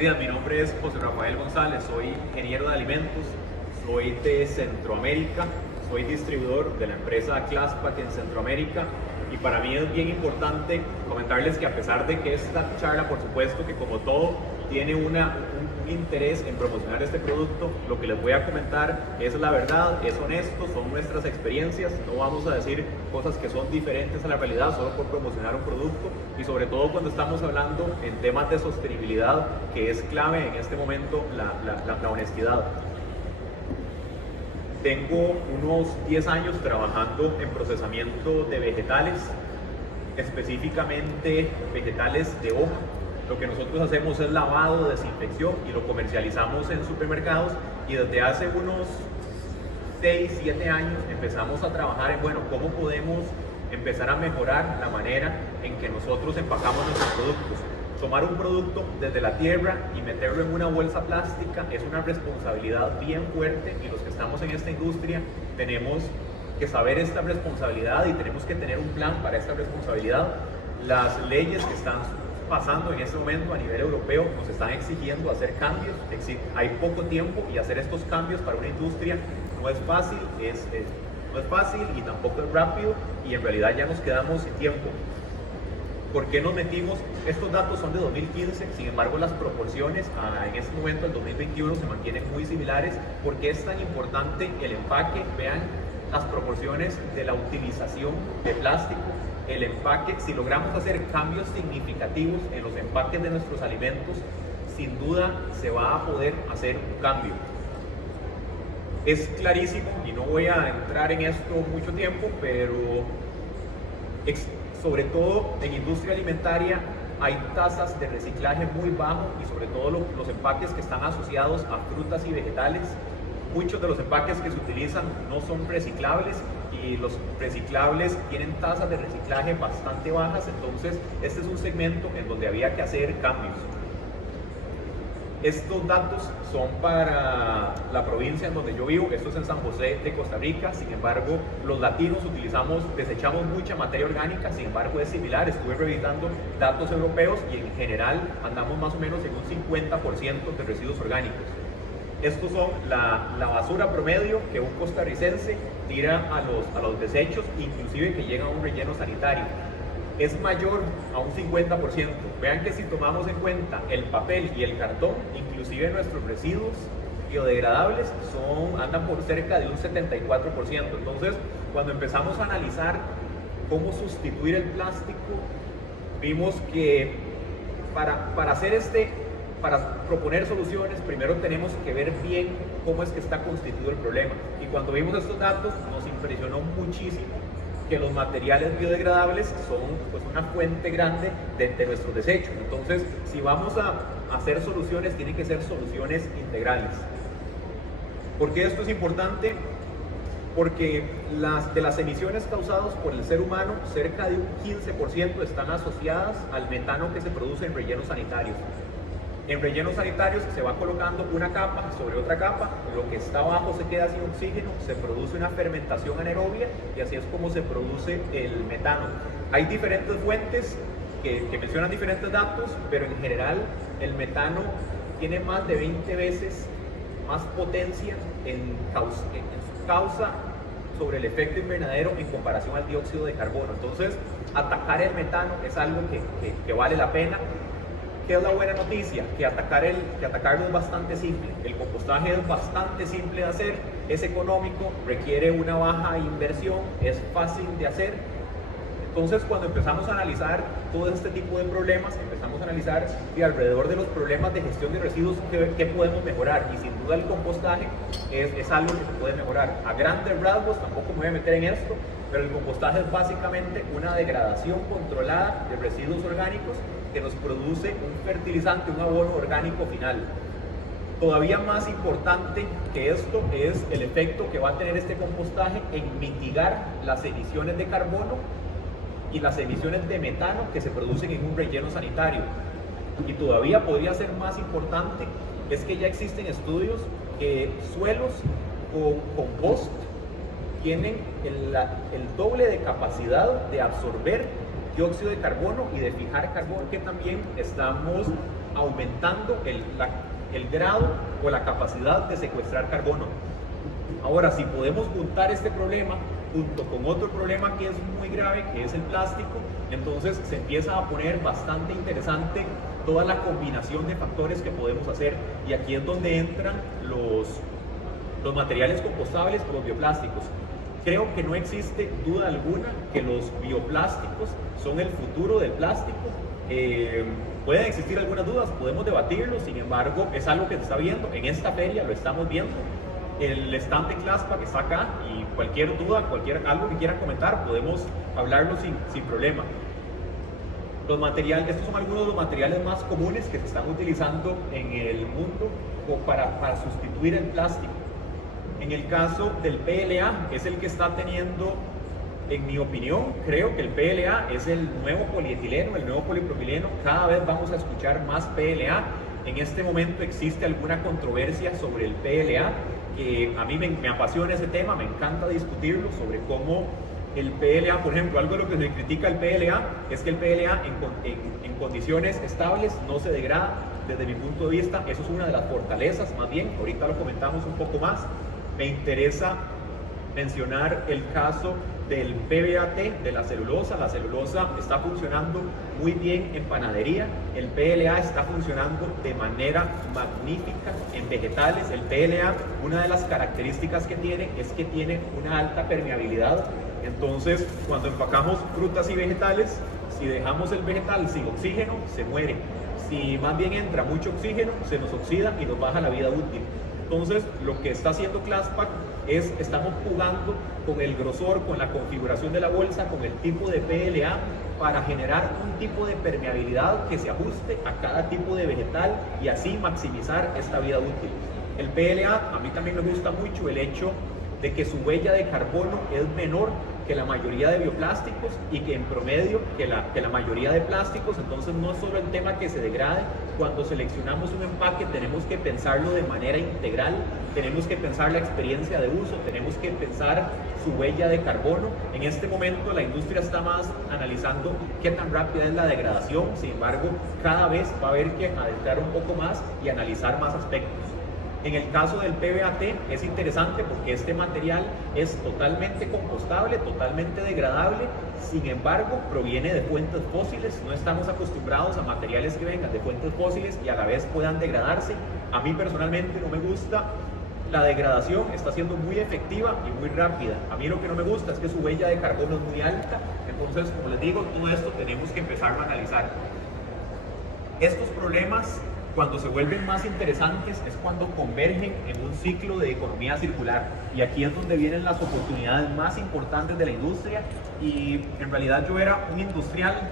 días, mi nombre es José Rafael González, soy ingeniero de alimentos, soy de Centroamérica, soy distribuidor de la empresa Claspac en Centroamérica y para mí es bien importante comentarles que a pesar de que esta charla, por supuesto que como todo, tiene un interés en promocionar este producto, lo que les voy a comentar es la verdad, es honesto, son nuestras experiencias, no vamos a decir cosas que son diferentes a la realidad solo por promocionar un producto y sobre todo cuando estamos hablando en temas de sostenibilidad, que es clave en este momento la honestidad. Tengo unos 10 años trabajando en procesamiento de vegetales, específicamente vegetales de hoja. Lo que nosotros hacemos es lavado, desinfección y lo comercializamos en supermercados y desde hace unos 6, 7 años empezamos a trabajar en, bueno, cómo podemos empezar a mejorar la manera en que nosotros empacamos nuestros productos. Tomar un producto desde la tierra y meterlo en una bolsa plástica es una responsabilidad bien fuerte y los que estamos en esta industria tenemos que saber esta responsabilidad y tenemos que tener un plan para esta responsabilidad. Las leyes que están pasando en este momento a nivel europeo nos están exigiendo hacer cambios, hay poco tiempo y hacer estos cambios para una industria no es fácil, no es fácil y tampoco es rápido y en realidad ya nos quedamos sin tiempo. ¿Por qué nos metimos? Estos datos son de 2015, sin embargo las proporciones en este momento, el 2021, se mantienen muy similares. ¿Por qué es tan importante el empaque? Vean las proporciones de la utilización de plástico, el empaque. Si logramos hacer cambios significativos en los empaques de nuestros alimentos, sin duda se va a poder hacer un cambio. Es clarísimo, y no voy a entrar en esto mucho tiempo, pero sobre todo en industria alimentaria hay tasas de reciclaje muy bajo y sobre todo los empaques que están asociados a frutas y vegetales. Muchos de los empaques que se utilizan no son reciclables y los reciclables tienen tasas de reciclaje bastante bajas, entonces este es un segmento en donde había que hacer cambios. Estos datos son para la provincia en donde yo vivo, esto es en San José de Costa Rica, sin embargo los latinos desechamos mucha materia orgánica, sin embargo es similar, estuve revisando datos europeos y en general andamos más o menos en un 50% de residuos orgánicos. Estos son la basura promedio que un costarricense tira a los desechos, inclusive que llegan a un relleno sanitario. Es mayor a un 50%. Vean que si tomamos en cuenta el papel y el cartón, inclusive nuestros residuos biodegradables andan por cerca de un 74%. Entonces, cuando empezamos a analizar cómo sustituir el plástico, vimos que para proponer soluciones, primero tenemos que ver bien cómo es que está constituido el problema. Y cuando vimos estos datos, nos impresionó muchísimo que los materiales biodegradables son pues, una fuente grande de nuestros desechos. Entonces, si vamos a hacer soluciones, tienen que ser soluciones integrales. ¿Por qué esto es importante? Porque de las emisiones causadas por el ser humano, cerca de un 15% están asociadas al metano que se produce en rellenos sanitarios. En rellenos sanitarios se va colocando una capa sobre otra capa, lo que está abajo se queda sin oxígeno, se produce una fermentación anaerobia y así es como se produce el metano. Hay diferentes fuentes que mencionan diferentes datos, pero en general el metano tiene más de 20 veces más potencia en su causa sobre el efecto invernadero en comparación al dióxido de carbono. Entonces, atacar el metano es algo que vale la pena. ¿Qué es la buena noticia? Que atacarlo es bastante simple. El compostaje es bastante simple de hacer, es económico, requiere una baja inversión, es fácil de hacer. Entonces, cuando empezamos a analizar todo este tipo de problemas, empezamos a analizar alrededor de los problemas de gestión de residuos qué podemos mejorar. Y sin duda el compostaje es algo que se puede mejorar. A grandes rasgos, tampoco me voy a meter en esto, pero el compostaje es básicamente una degradación controlada de residuos orgánicos que nos produce un fertilizante, un abono orgánico final. Todavía más importante que esto es el efecto que va a tener este compostaje en mitigar las emisiones de carbono y las emisiones de metano que se producen en un relleno sanitario. Y todavía podría ser más importante, es que ya existen estudios que suelos con compost tienen el doble de capacidad de absorber dióxido de carbono y de fijar carbono, que también estamos aumentando el grado o la capacidad de secuestrar carbono. Ahora, si podemos juntar este problema junto con otro problema que es muy grave, que es el plástico, entonces se empieza a poner bastante interesante toda la combinación de factores que podemos hacer. Y aquí es donde entran los materiales compostables o los bioplásticos. Creo que no existe duda alguna que los bioplásticos son el futuro del plástico. Pueden existir algunas dudas, podemos debatirlo, sin embargo es algo que se está viendo, en esta feria lo estamos viendo. El stand de Claspa que está acá, y cualquier duda, algo que quieran comentar, podemos hablarlo sin problema. Estos son algunos de los materiales más comunes que se están utilizando en el mundo para sustituir el plástico. En el caso del PLA, es el que está teniendo, en mi opinión, creo que el PLA es el nuevo polietileno, el nuevo polipropileno. Cada vez vamos a escuchar más PLA. En este momento existe alguna controversia sobre el PLA, que a mí me apasiona ese tema, me encanta discutirlo sobre cómo el PLA, por ejemplo, algo de lo que se critica al PLA es que el PLA en condiciones estables no se degrada. Desde mi punto de vista, eso es una de las fortalezas, más bien, ahorita lo comentamos un poco más. Me interesa mencionar el caso del PBAT, de la celulosa. La celulosa está funcionando muy bien en panadería, el PLA está funcionando de manera magnífica en vegetales. El PLA, una de las características que tiene es que tiene una alta permeabilidad. Entonces, cuando empacamos frutas y vegetales, si dejamos el vegetal sin oxígeno, se muere. Si más bien entra mucho oxígeno, se nos oxida y nos baja la vida útil. Entonces, lo que está haciendo Claspack es, estamos jugando con el grosor, con la configuración de la bolsa, con el tipo de PLA, para generar un tipo de permeabilidad que se ajuste a cada tipo de vegetal y así maximizar esta vida útil. El PLA, a mí también me gusta mucho el hecho de que su huella de carbono es menor que la mayoría de bioplásticos y que en promedio que la mayoría de plásticos. Entonces no es solo el tema que se degrade. Cuando seleccionamos un empaque tenemos que pensarlo de manera integral, tenemos que pensar la experiencia de uso, tenemos que pensar su huella de carbono. En este momento la industria está más analizando qué tan rápida es la degradación, sin embargo cada vez va a haber que adentrar un poco más y analizar más aspectos. En el caso del PBAT es interesante porque este material es totalmente compostable, totalmente degradable, sin embargo proviene de fuentes fósiles. No estamos acostumbrados a materiales que vengan de fuentes fósiles y a la vez puedan degradarse. A mí personalmente no me gusta la degradación, está siendo muy efectiva y muy rápida. A mí lo que no me gusta es que su huella de carbono es muy alta. Entonces, como les digo, todo esto tenemos que empezar a analizar. Estos problemas, cuando se vuelven más interesantes, es cuando convergen en un ciclo de economía circular, y aquí es donde vienen las oportunidades más importantes de la industria. Y en realidad yo era un industrial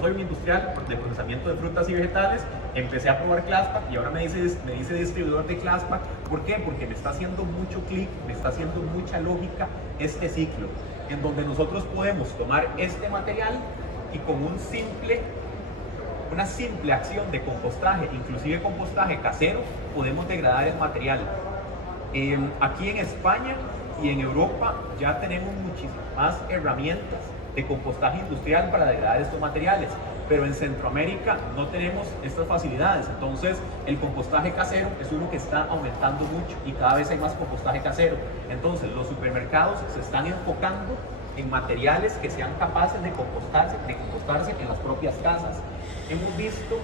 soy un industrial de procesamiento de frutas y vegetales. Empecé a probar Claspack y ahora me dice distribuidor de Claspack. ¿Por qué? Porque me está haciendo mucho clic, me está haciendo mucha lógica este ciclo, en donde nosotros podemos tomar este material y con una simple acción de compostaje, inclusive compostaje casero, podemos degradar el material. Aquí en España y en Europa ya tenemos muchísimas más herramientas de compostaje industrial para degradar estos materiales, pero en Centroamérica no tenemos estas facilidades. Entonces el compostaje casero es uno que está aumentando mucho y cada vez hay más compostaje casero. Entonces los supermercados se están enfocando en materiales que sean capaces de compostarse en las propias casas. Hemos visto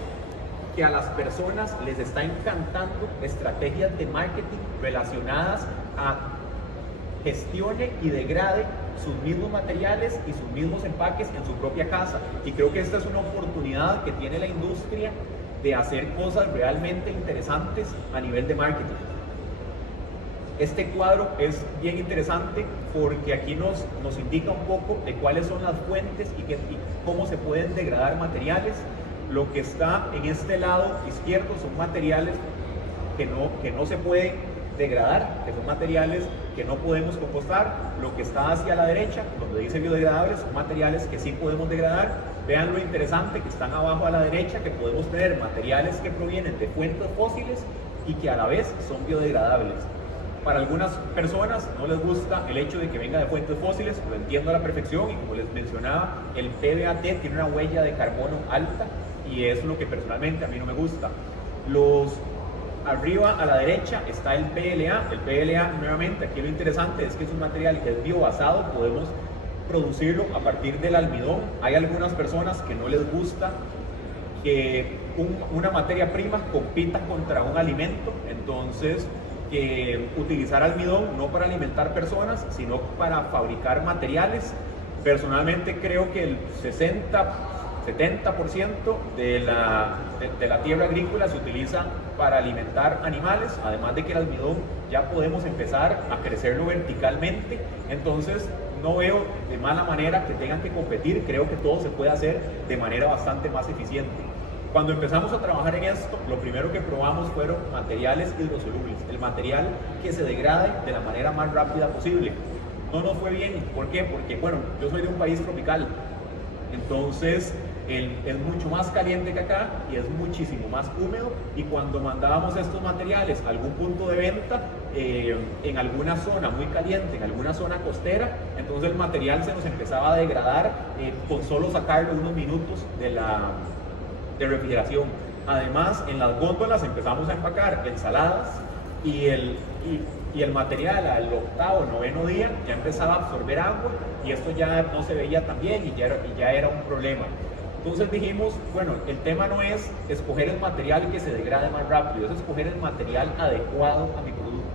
que a las personas les está encantando estrategias de marketing relacionadas a gestione y degrade sus mismos materiales y sus mismos empaques en su propia casa. Y creo que esta es una oportunidad que tiene la industria de hacer cosas realmente interesantes a nivel de marketing. Este cuadro es bien interesante porque aquí nos indica un poco de cuáles son las fuentes y cómo se pueden degradar materiales. Lo que está en este lado izquierdo son materiales que no se pueden degradar, que son materiales que no podemos compostar. Lo que está hacia la derecha, donde dice biodegradables, son materiales que sí podemos degradar. Vean lo interesante que están abajo a la derecha, que podemos tener materiales que provienen de fuentes fósiles y que a la vez son biodegradables. Para algunas personas no les gusta el hecho de que venga de fuentes fósiles, lo entiendo a la perfección, y como les mencionaba, el PBAT tiene una huella de carbono alta y es lo que personalmente a mí no me gusta. Los arriba a la derecha está el PLA. El PLA, nuevamente, aquí lo interesante es que es un material que es biobasado, podemos producirlo a partir del almidón. Hay algunas personas que no les gusta que una materia prima compita contra un alimento, entonces utilizar almidón no para alimentar personas, sino para fabricar materiales. Personalmente creo que el 70% de la tierra agrícola se utiliza para alimentar animales, además de que el almidón ya podemos empezar a crecerlo verticalmente, entonces no veo de mala manera que tengan que competir, creo que todo se puede hacer de manera bastante más eficiente. Cuando empezamos a trabajar en esto, lo primero que probamos fueron materiales hidrosolubles, el material que se degrade de la manera más rápida posible. No nos fue bien, ¿por qué? Porque, bueno, yo soy de un país tropical, entonces es mucho más caliente que acá y es muchísimo más húmedo, y cuando mandábamos estos materiales a algún punto de venta, en alguna zona muy caliente, en alguna zona costera, entonces el material se nos empezaba a degradar con solo sacarlo unos minutos de refrigeración. Además, en las góndolas empezamos a empacar ensaladas y el material al octavo, noveno día ya empezaba a absorber agua y esto ya no se veía tan bien y ya era un problema. Entonces dijimos, bueno, el tema no es escoger el material que se degrade más rápido, es escoger el material adecuado a mi producto.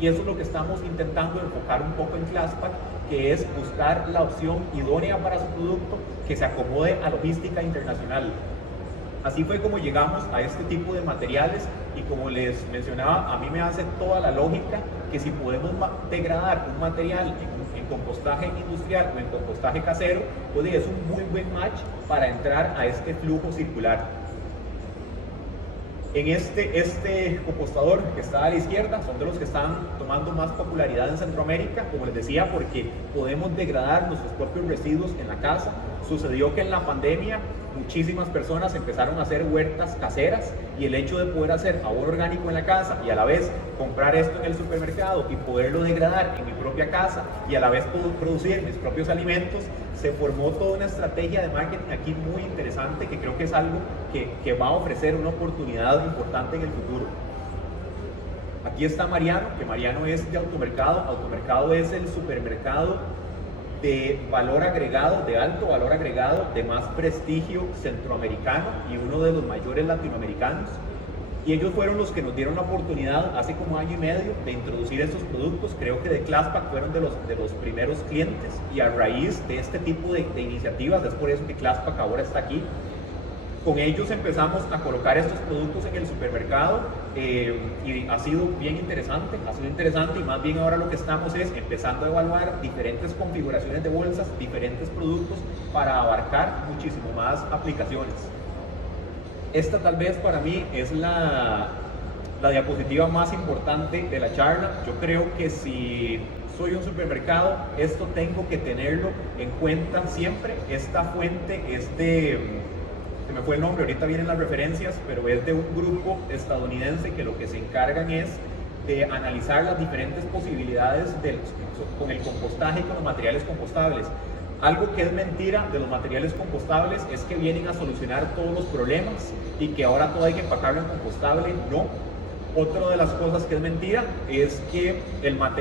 Y eso es lo que estamos intentando enfocar un poco en Claspack, que es buscar la opción idónea para su producto que se acomode a logística internacional. Así fue como llegamos a este tipo de materiales, y como les mencionaba, a mí me hace toda la lógica que si podemos degradar un material en compostaje industrial o en compostaje casero, pues es un muy buen match para entrar a este flujo circular. En este compostador que está a la izquierda son de los que están tomando más popularidad en Centroamérica, como les decía, porque podemos degradar nuestros propios residuos en la casa. Sucedió que en la pandemia muchísimas personas empezaron a hacer huertas caseras, y el hecho de poder hacer abono orgánico en la casa y a la vez comprar esto en el supermercado y poderlo degradar en mi propia casa y a la vez producir mis propios alimentos, se formó toda una estrategia de marketing aquí muy interesante, que creo que es algo que va a ofrecer una oportunidad importante en el futuro. Aquí está Mariano, que Mariano es de Automercado. Automercado es el supermercado de valor agregado, de alto valor agregado, de más prestigio centroamericano y uno de los mayores latinoamericanos. Y ellos fueron los que nos dieron la oportunidad hace como año y medio de introducir estos productos. Creo que de Claspack fueron de los primeros clientes, y a raíz de este tipo de iniciativas es por eso que Claspack ahora está aquí. Con ellos empezamos a colocar estos productos en el supermercado, y ha sido bien interesante, y más bien ahora lo que estamos es empezando a evaluar diferentes configuraciones de bolsas, diferentes productos para abarcar muchísimo más aplicaciones. Esta tal vez para mí es la diapositiva más importante de la charla. Yo creo que si soy un supermercado, esto tengo que tenerlo en cuenta siempre. Esta fuente es se me fue el nombre, ahorita vienen las referencias, pero es de un grupo estadounidense que lo que se encargan es de analizar las diferentes posibilidades con el compostaje y con los materiales compostables. Algo que es mentira de los materiales compostables es que vienen a solucionar todos los problemas y que ahora todo hay que empacarlo en compostable. No. Otra de las cosas que es mentira es que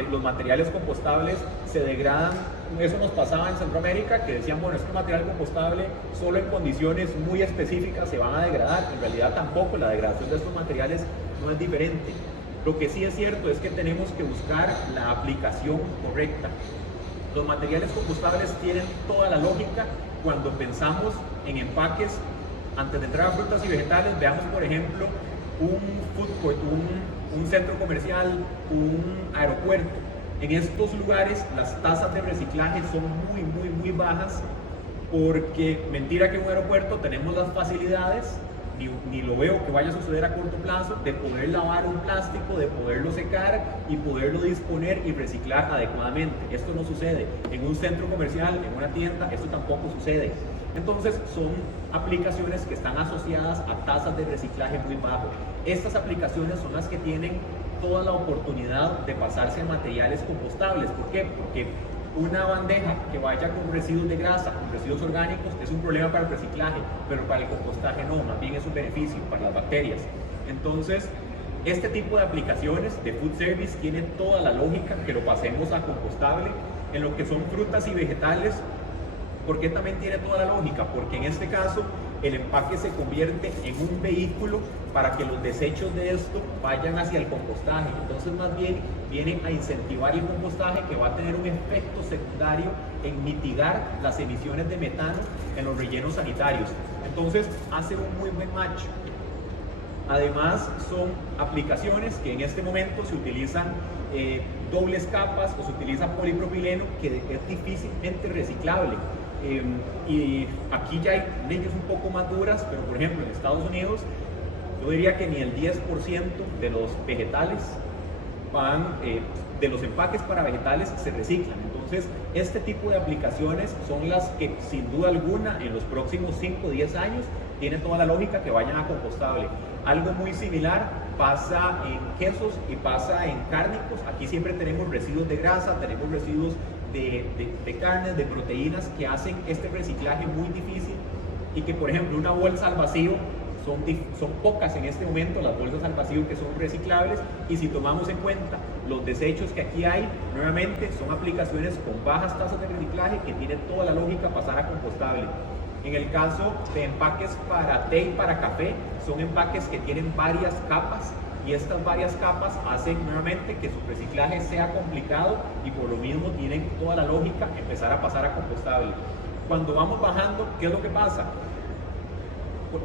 los materiales compostables se degradan. Eso nos pasaba en Centroamérica, que decían, bueno, este material compostable solo en condiciones muy específicas se van a degradar. En realidad tampoco, la degradación de estos materiales no es diferente. Lo que sí es cierto es que tenemos que buscar la aplicación correcta. Los materiales compostables tienen toda la lógica cuando pensamos en empaques. Antes de entrar a frutas y vegetales, veamos por ejemplo un food court, un centro comercial, un aeropuerto. En estos lugares las tasas de reciclaje son muy bajas, porque mentira que en un aeropuerto tenemos las facilidades, ni lo veo que vaya a suceder a corto plazo, de poder lavar un plástico, de poderlo secar y poderlo disponer y reciclar adecuadamente. Esto no sucede en un centro comercial, en una tienda, esto tampoco sucede. Entonces son aplicaciones que están asociadas a tasas de reciclaje muy bajo. Estas aplicaciones son las que tienen toda la oportunidad de pasarse a materiales compostables. ¿Por qué? Porque una bandeja que vaya con residuos de grasa, con residuos orgánicos, es un problema para el reciclaje, pero para el compostaje no, más bien es un beneficio para las bacterias. Entonces, este tipo de aplicaciones de food service tiene toda la lógica que lo pasemos a compostable. En lo que son frutas y vegetales, ¿por qué también tiene toda la lógica? Porque en este caso el empaque se convierte en un vehículo para que los desechos de esto vayan hacia el compostaje. Entonces más bien vienen a incentivar el compostaje, que va a tener un efecto secundario en mitigar las emisiones de metano en los rellenos sanitarios. Entonces hace un muy buen match. Además son aplicaciones que en este momento se utilizan dobles capas o se utiliza polipropileno, que es difícilmente reciclable. Y aquí ya hay leyes un poco más duras, pero por ejemplo en Estados Unidos yo diría que ni el 10% de los vegetales de los empaques para vegetales se reciclan. Entonces este tipo de aplicaciones son las que sin duda alguna en los próximos 5 o 10 años tiene toda la lógica que vayan a compostable. Algo muy similar pasa en quesos y pasa en cárnicos. Aquí siempre tenemos residuos de grasa, tenemos residuos de carnes, de proteínas, que hacen este reciclaje muy difícil, y que por ejemplo una bolsa al vacío, son pocas en este momento las bolsas al vacío que son reciclables, y si tomamos en cuenta los desechos que aquí hay, nuevamente son aplicaciones con bajas tasas de reciclaje que tiene toda la lógica pasar a compostable. En el caso de empaques para té y para café, son empaques que tienen varias capas, y estas varias capas hacen nuevamente que su reciclaje sea complicado, y por lo mismo tienen toda la lógica empezar a pasar a compostable. Cuando vamos bajando, ¿qué es lo que pasa?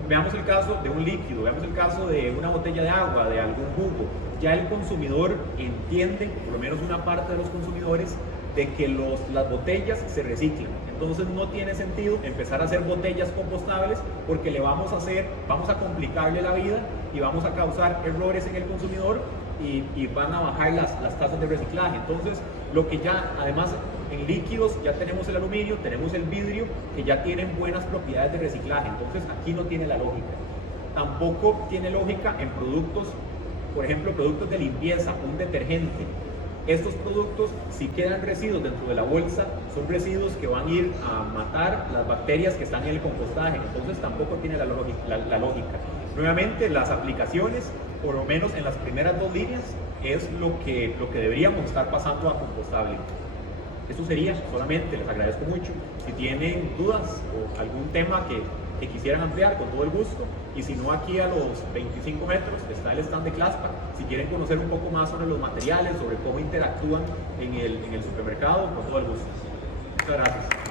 Veamos el caso de un líquido, veamos el caso de una botella de agua, de algún jugo. Ya el consumidor entiende, por lo menos una parte de los consumidores, de que las botellas se reciclan. Entonces no tiene sentido empezar a hacer botellas compostables, porque vamos a complicarle la vida y vamos a causar errores en el consumidor, y van a bajar las tasas de reciclaje. Entonces, lo que ya, además, en líquidos ya tenemos el aluminio, tenemos el vidrio, que ya tienen buenas propiedades de reciclaje. Entonces aquí no tiene la lógica. Tampoco tiene lógica en productos, por ejemplo, productos de limpieza, un detergente. Estos productos, si quedan residuos dentro de la bolsa, son residuos que van a ir a matar las bacterias que están en el compostaje. Entonces tampoco tiene la lógica. Nuevamente, las aplicaciones, por lo menos en las primeras 2 líneas, es lo que deberíamos estar pasando a compostable. Eso sería solamente. Les agradezco mucho. Si tienen dudas o algún tema que quisieran ampliar, con todo el gusto. Y si no, aquí a los 25 metros está el stand de Claspa. Si quieren conocer un poco más sobre los materiales, sobre cómo interactúan en el supermercado, con todo el gusto. Muchas gracias.